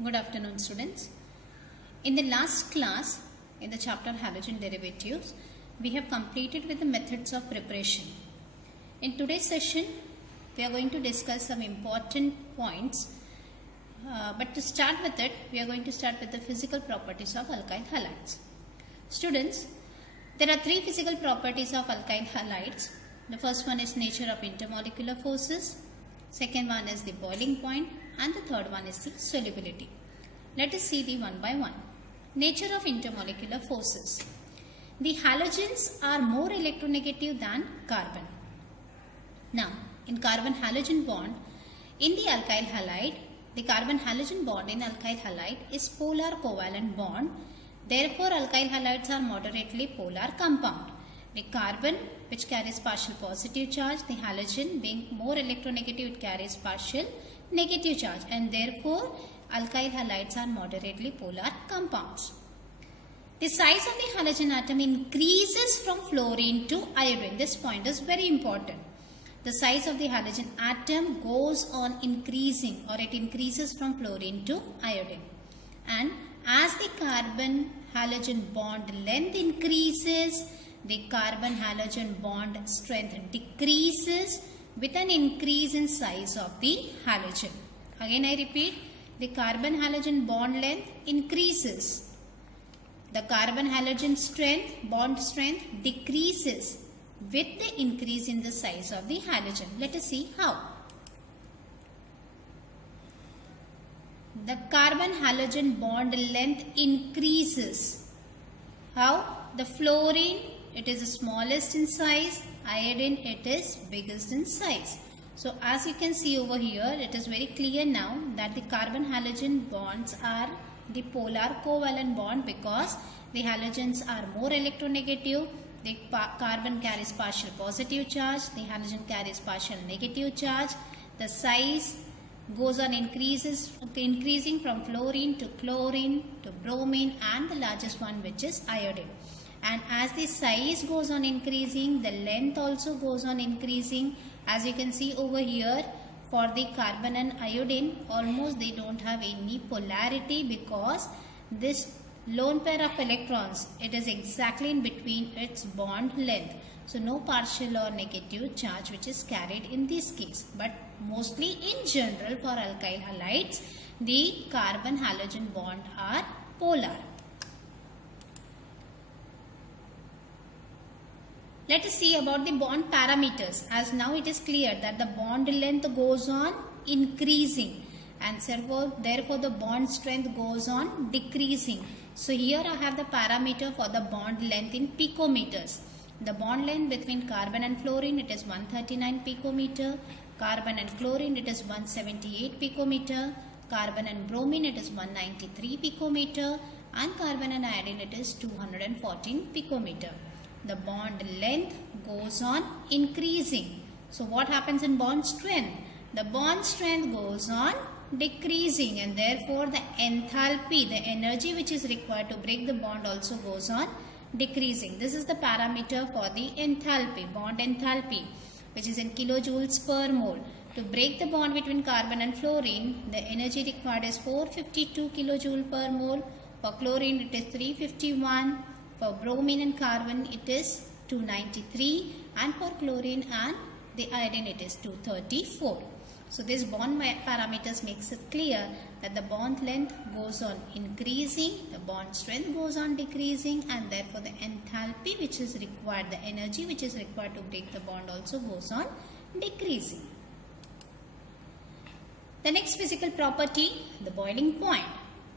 Good afternoon, students. In the last class, in the chapter halogen derivatives, we have completed with the methods of preparation. In today's session, we are going to discuss some important points. But to start with it, we are going to start with the physical properties of alkyl halides. Students, there are three physical properties of alkyl halides. The first one is nature of intermolecular forces. Second one is the boiling point, and the third one is the solubility. Let us see the one by one. Nature of intermolecular forces. The halogens are more electronegative than carbon. Now, in carbon-halogen bond, in the alkyl halide, the carbon-halogen bond in alkyl halide is polar covalent bond. Therefore, alkyl halides are moderately polar compound. The carbon, which carries partial positive charge, the halogen being more electronegative, it carries partial negative charge, and therefore alkyl halides are moderately polar compounds. The size of the halogen atom increases from fluorine to iodine. This point is very important. The size of the halogen atom goes on increasing, or it increases from fluorine to iodine. And as the carbon halogen bond length increases, the carbon halogen bond strength decreases with an increase in size of the halogen. Again I repeat, the carbon halogen bond length increases. The carbon halogen strength, bond strength decreases with the increase in the size of the halogen. Let us see how. The carbon halogen bond length increases. How? The fluorine, it is the smallest in size, iodine, it is biggest in size. So as you can see over here, it is very clear now that the carbon halogen bonds are the polar covalent bond because the halogens are more electronegative. The carbon carries partial positive charge, the halogen carries partial negative charge. The size goes on increasing from fluorine to chlorine to bromine, and the largest one, which is iodine. And as the size goes on increasing, the length also goes on increasing. As you can see over here, for the carbon and iodine, almost they don't have any polarity because this lone pair of electrons, it is exactly in between its bond length. So no partial or negative charge which is carried in this case. But mostly in general for alkyl halides, the carbon halogen bond are polar. Let us see about the bond parameters, as now it is clear that the bond length goes on increasing and therefore the bond strength goes on decreasing. So here I have the parameter for the bond length in picometers. The bond length between carbon and fluorine, it is 139 picometer. Carbon and chlorine, it is 178 picometer. Carbon and bromine, it is 193 picometer. And carbon and iodine, it is 214 picometer. The bond length goes on increasing. So what happens in bond strength? The bond strength goes on decreasing, and therefore the enthalpy, the energy which is required to break the bond, also goes on decreasing. This is the parameter for the enthalpy, bond enthalpy, which is in kilojoules per mole. To break the bond between carbon and fluorine, the energy required is 452 kilojoule per mole. For chlorine, it is 351. For bromine and carbon, it is 293, and for chlorine and the iodine, it is 234. So this bond parameters makes it clear that the bond length goes on increasing, the bond strength goes on decreasing, and therefore the enthalpy which is required, the energy which is required to break the bond, also goes on decreasing. The next physical property, the boiling point.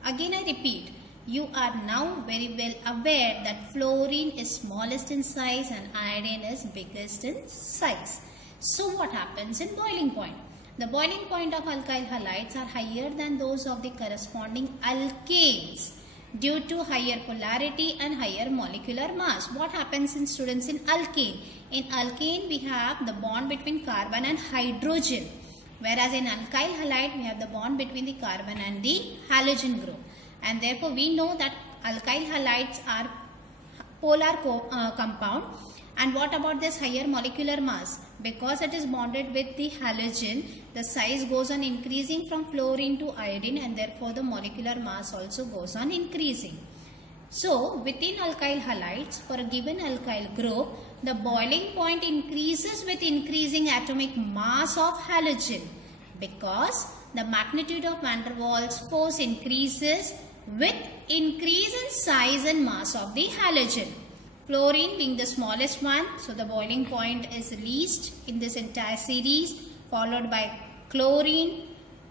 Again I repeat, you are now very well aware that fluorine is smallest in size and iodine is biggest in size. So what happens in boiling point? The boiling point of alkyl halides are higher than those of the corresponding alkanes due to higher polarity and higher molecular mass. What happens in students in alkane? In alkane we have the bond between carbon and hydrogen, whereas in alkyl halide we have the bond between the carbon and the halogen group. And therefore we know that alkyl halides are polar compound, And what about this higher molecular mass? Because it is bonded with the halogen, the size goes on increasing from fluorine to iodine, and therefore the molecular mass also goes on increasing. So within alkyl halides, for a given alkyl group, the boiling point increases with increasing atomic mass of halogen, because the magnitude of van der Waals force increases with increase in size and mass of the halogen. Fluorine being the smallest one, so the boiling point is least in this entire series, followed by chlorine,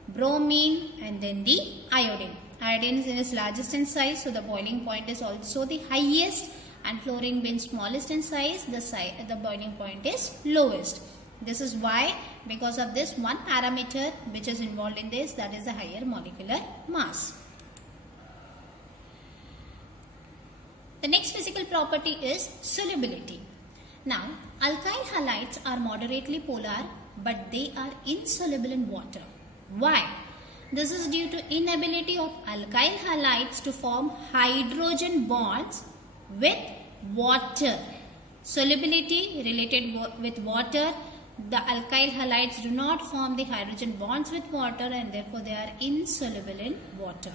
bromine, and then the iodine. Iodine is in its largest in size, so the boiling point is also the highest, and fluorine being smallest in size, the boiling point is lowest. This is why, because of this one parameter which is involved in this, that is the higher molecular mass. The next physical property is solubility. Now, alkyl halides are moderately polar, but they are insoluble in water. Why? This is due to inability of alkyl halides to form hydrogen bonds with water. Solubility related with water. The alkyl halides do not form the hydrogen bonds with water, and therefore they are insoluble in water.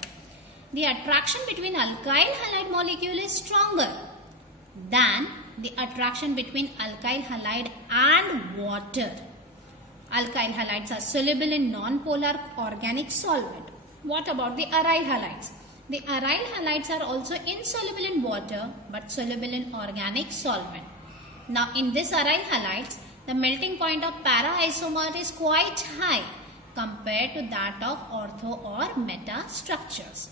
The attraction between alkyl halide molecule is stronger than the attraction between alkyl halide and water. Alkyl halides are soluble in non-polar organic solvent. What about the aryl halides? The aryl halides are also insoluble in water but soluble in organic solvent. Now in this aryl halides, the melting point of para-isomer is quite high compared to that of ortho or meta structures.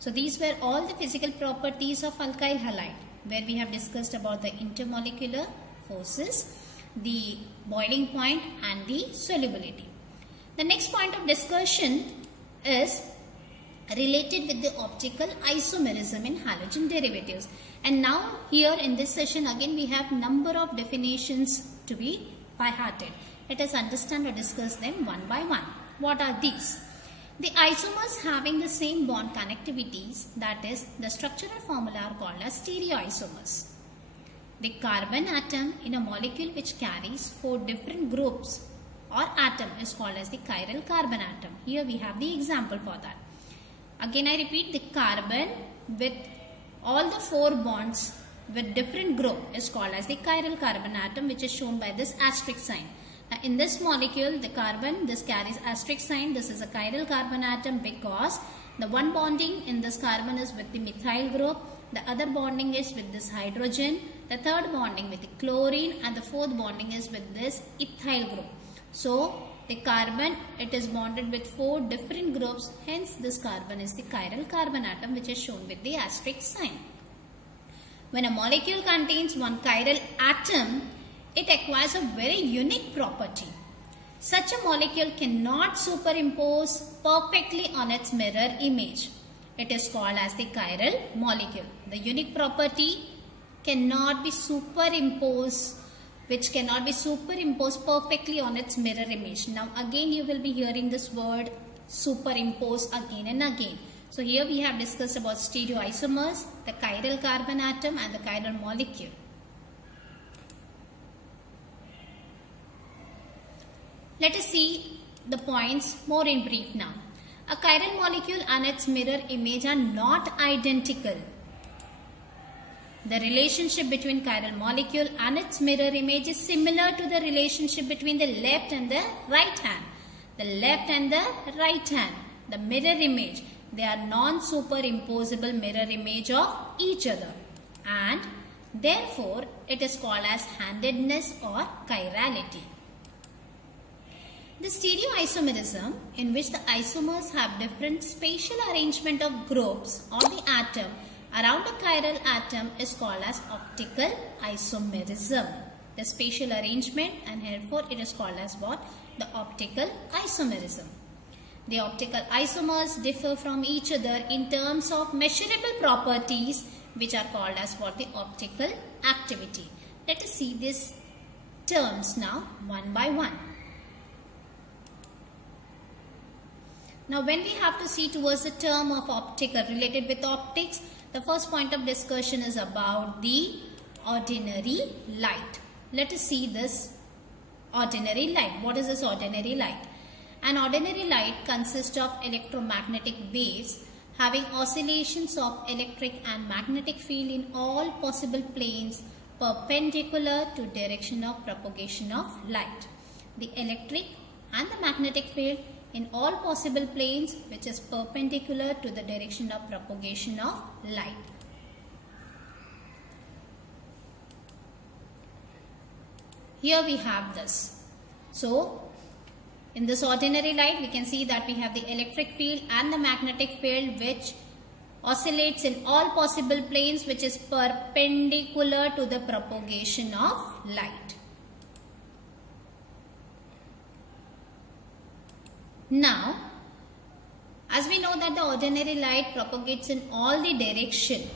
So these were all the physical properties of alkyl halide, where we have discussed about the intermolecular forces, the boiling point, and the solubility. The next point of discussion is related with the optical isomerism in halogen derivatives. And now here in this session again we have number of definitions to be by-hearted. Let us understand or discuss them one by one. What are these? The isomers having the same bond connectivities, that is, the structural formula are called as stereoisomers. The carbon atom in a molecule which carries 4 different groups or atom is called as the chiral carbon atom. Here we have the example for that. Again I repeat, the carbon with all the 4 bonds with different group is called as the chiral carbon atom, which is shown by this asterisk sign. Now in this molecule, the carbon, this carries asterisk sign. This is a chiral carbon atom because the one bonding in this carbon is with the methyl group, the other bonding is with this hydrogen, the third bonding with the chlorine, and the fourth bonding is with this ethyl group. So the carbon, it is bonded with 4 different groups, hence this carbon is the chiral carbon atom, which is shown with the asterisk sign. When a molecule contains one chiral atom, it acquires a very unique property. Such a molecule cannot superimpose perfectly on its mirror image. It is called as the chiral molecule. The unique property cannot be superimposed, which cannot be superimposed perfectly on its mirror image. Now again you will be hearing this word superimpose again and again. So here we have discussed about stereoisomers, the chiral carbon atom, and the chiral molecule. Let us see the points more in brief now. A chiral molecule and its mirror image are not identical. The relationship between chiral molecule and its mirror image is similar to the relationship between the left and the right hand. The left and the right hand, the mirror image, they are non-superimposable mirror image of each other, and therefore it is called as handedness or chirality. The stereoisomerism, in which the isomers have different spatial arrangement of groups on the atom around a chiral atom, is called as optical isomerism. The spatial arrangement, and therefore it is called as what? The optical isomerism. The optical isomers differ from each other in terms of measurable properties, which are called as what? The optical activity. Let us see these terms now one by one. Now when we have to see towards the term of optical related with optics, the first point of discussion is about the ordinary light. let us see this ordinary light. What is this ordinary light? An ordinary light consists of electromagnetic waves having oscillations of electric and magnetic field in all possible planes perpendicular to direction of propagation of light. The electric and the magnetic field in all possible planes which is perpendicular to the direction of propagation of light. Here we have this. So, in this ordinary light, we can see that we have the electric field and the magnetic field which oscillates in all possible planes which is perpendicular to the propagation of light. Now, as we know that the ordinary light propagates in all direction,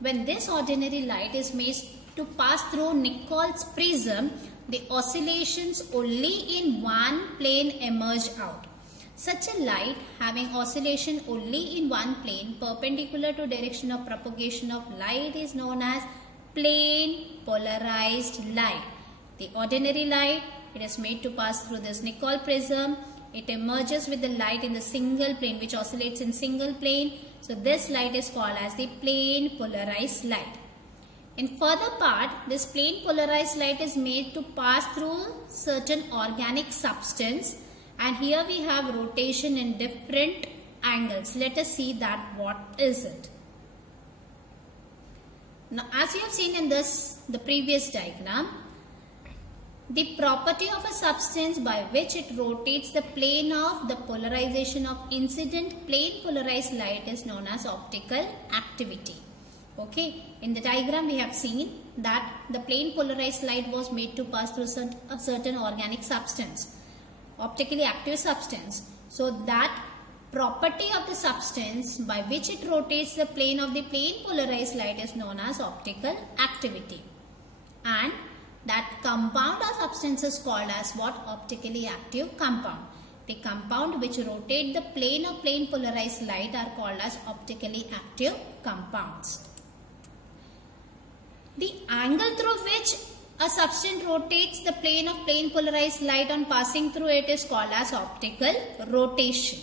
when this ordinary light is made to pass through Nichols prism, the oscillations only in one plane emerge out. Such a light having oscillation only in one plane perpendicular to direction of propagation of light is known as plane polarized light. The ordinary light, it is made to pass through this Nichols prism. It emerges with the light in the single plane which oscillates in single plane. So this light is called as the plane polarized light. In further part, this plane polarized light is made to pass through certain organic substance, and here we have rotation in different angles. Let us see that what is it. Now, as you have seen in the previous diagram, the property of a substance by which it rotates the plane of the polarization of incident plane polarized light is known as optical activity. Okay, in the diagram we have seen that the plane polarized light was made to pass through a certain organic substance, optically active substance. So that property of the substance by which it rotates the plane of the plane polarized light is known as optical activity. And that compound or substance is called as what? Optically active compound. The compound which rotate the plane of plane polarized light are called as optically active compounds. The angle through which a substance rotates the plane of plane polarized light on passing through it is called as optical rotation.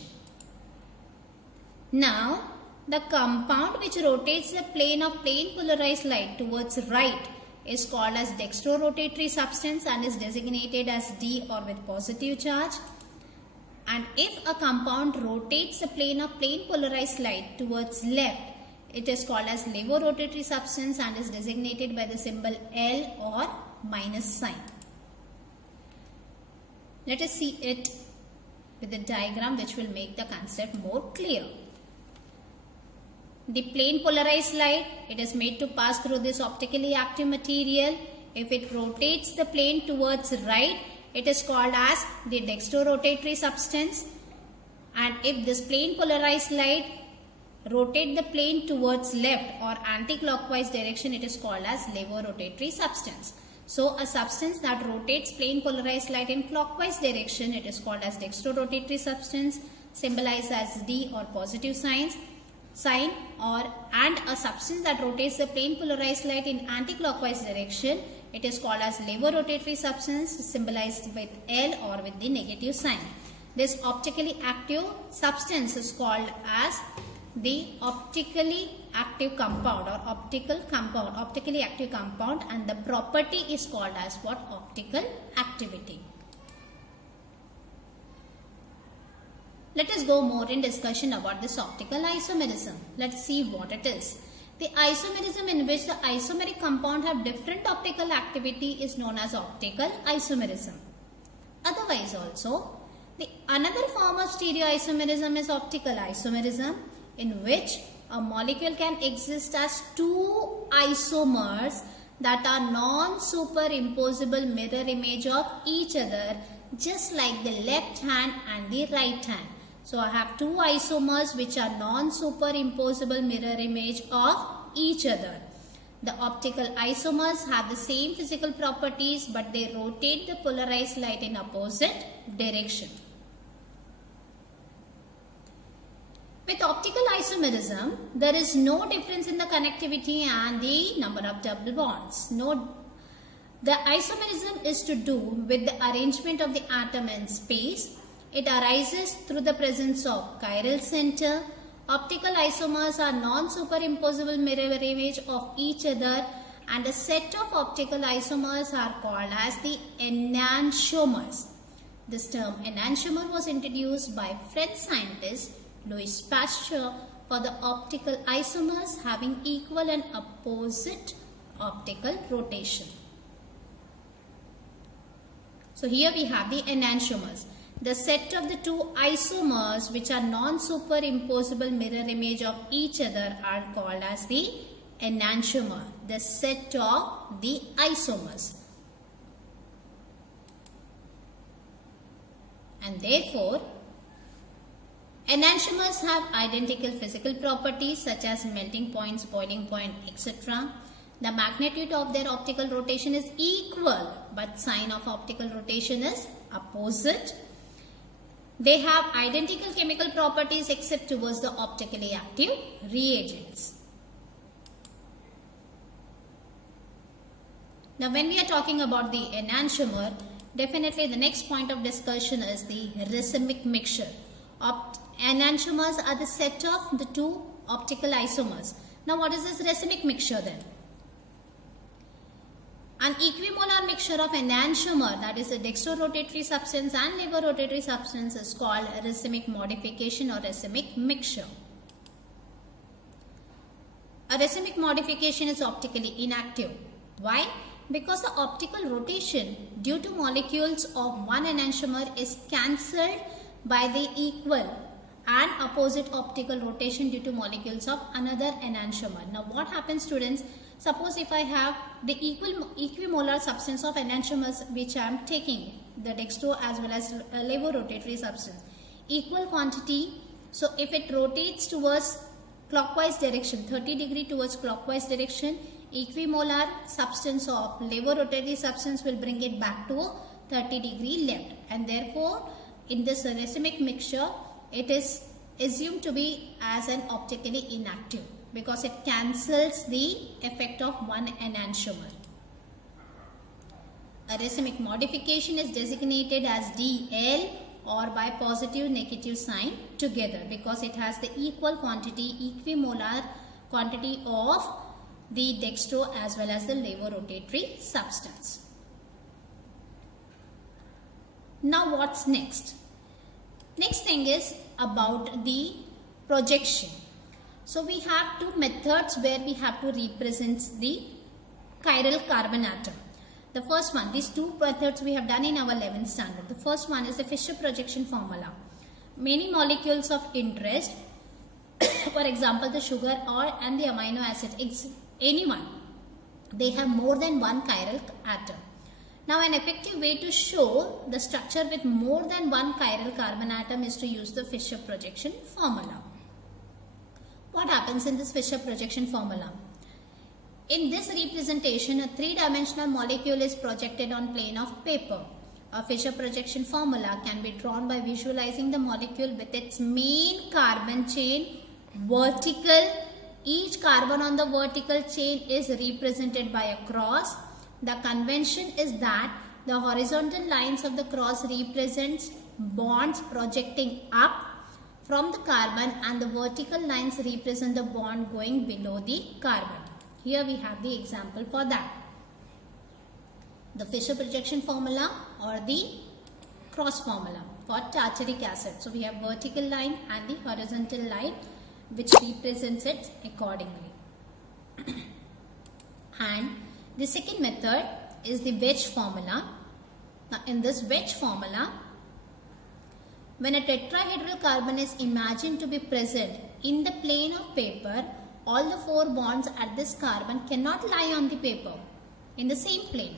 Now, the compound which rotates the plane of plane polarized light towards right is called as dextrorotatory substance and is designated as D or with positive charge. And if a compound rotates the plane of plane polarized light towards left, it is called as levorotatory substance and is designated by the symbol L or minus sign. Let us see it with the diagram which will make the concept more clear. The plane polarized light, it is made to pass through this optically active material. If it rotates the plane towards right, it is called as the dextrorotatory substance. And if this plane polarized light rotate the plane towards left or anti-clockwise direction, it is called as levorotatory substance. So a substance that rotates plane polarized light in clockwise direction, it is called as dextrorotatory substance, symbolized as D or positive sign, and a substance that rotates the plane polarized light in anti-clockwise direction, it is called as levorotatory substance, symbolized with L or with the negative sign. This optically active substance is called as the optically active compound or optically active compound, and the property is called as what? Optical activity. Let us go more in discussion about this optical isomerism. Let's see what it is. The isomerism in which the isomeric compound have different optical activity is known as optical isomerism. Otherwise also, the another form of stereoisomerism is optical isomerism, in which a molecule can exist as two isomers that are non-superimposable mirror image of each other, just like the left hand and the right hand. So I have two isomers which are non-superimposable mirror image of each other. The optical isomers have the same physical properties, but they rotate the polarized light in opposite direction. With optical isomerism, there is no difference in the connectivity and the number of double bonds. The isomerism is to do with the arrangement of the atom in space. It arises through the presence of chiral center. Optical isomers are non-superimposable mirror image of each other, and a set of optical isomers are called as the enantiomers. This term enantiomer was introduced by French scientist Louis Pasteur for the optical isomers having equal and opposite optical rotation. So here we have the enantiomers. The set of the two isomers which are non-superimposable mirror image of each other are called as the enantiomer. The set of the isomers. And therefore, enantiomers have identical physical properties such as melting points, boiling point, etc. The magnitude of their optical rotation is equal, but sign of optical rotation is opposite. They have identical chemical properties except towards the optically active reagents. Now when we are talking about the enantiomer, definitely the next point of discussion is the racemic mixture. Enantiomers are the set of the two optical isomers. Now what is this racemic mixture then? An equimolar mixture of enantiomer, that is a dextrorotatory substance and levorotatory substance, is called racemic modification or racemic mixture. A racemic modification is optically inactive. Why? Because the optical rotation due to molecules of one enantiomer is cancelled by the equal and opposite optical rotation due to molecules of another enantiomer. Now what happens, students? Suppose if I have the equimolar substance of enantiomers which I am taking, the dextro as well as levorotatory substance, equal quantity. So if it rotates towards clockwise direction, 30 degree towards clockwise direction, equimolar substance of levorotatory substance will bring it back to 30 degree left, and therefore in this racemic mixture it is assumed to be as an optically inactive because it cancels the effect of one enantiomer. A racemic modification is designated as DL or by positive negative sign together because it has the equal quantity, equimolar quantity of the dextro as well as the levorotatory substance. Now what's next? Next thing is about the projection. So we have two methods where we have to represent the chiral carbon atom. The first one, these two methods we have done in our 11th standard. The first one is the Fischer projection formula. Many molecules of interest, for example the sugar and the amino acid, anyone, they have more than one chiral atom. Now an effective way to show the structure with more than one chiral carbon atom is to use the Fischer projection formula. What happens in this Fischer projection formula? In this representation, a three-dimensional molecule is projected on plane of paper. A Fischer projection formula can be drawn by visualizing the molecule with its main carbon chain vertical. Each carbon on the vertical chain is represented by a cross. The convention is that the horizontal lines of the cross represents bonds projecting up from the carbon and the vertical lines represent the bond going below the carbon. Here we have the example for that. The Fischer projection formula or the cross formula for tartaric acid. So we have vertical line and the horizontal line which represents it accordingly. And the second method is the wedge formula. Now in this wedge formula, when a tetrahedral carbon is imagined to be present in the plane of paper, all the four bonds at this carbon cannot lie on the paper in the same plane.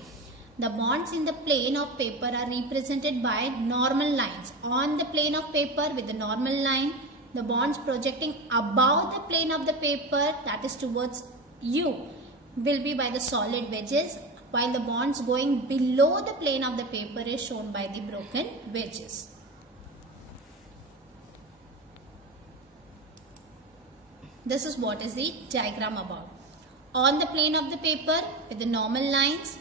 The bonds in the plane of paper are represented by normal lines. On the plane of paper with the normal line, the bonds projecting above the plane of the paper, that is towards you, will be by the solid wedges, while the bonds going below the plane of the paper is shown by the broken wedges. This is what is the diagram about. On the plane of the paper with the normal lines,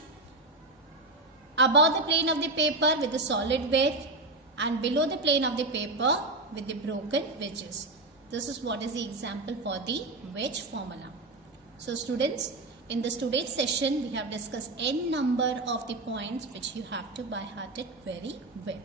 above the plane of the paper with the solid wedge and below the plane of the paper with the broken wedges. This is what is the example for the wedge formula. So students, in this today's session we have discussed n number of the points which you have to by heart it very well.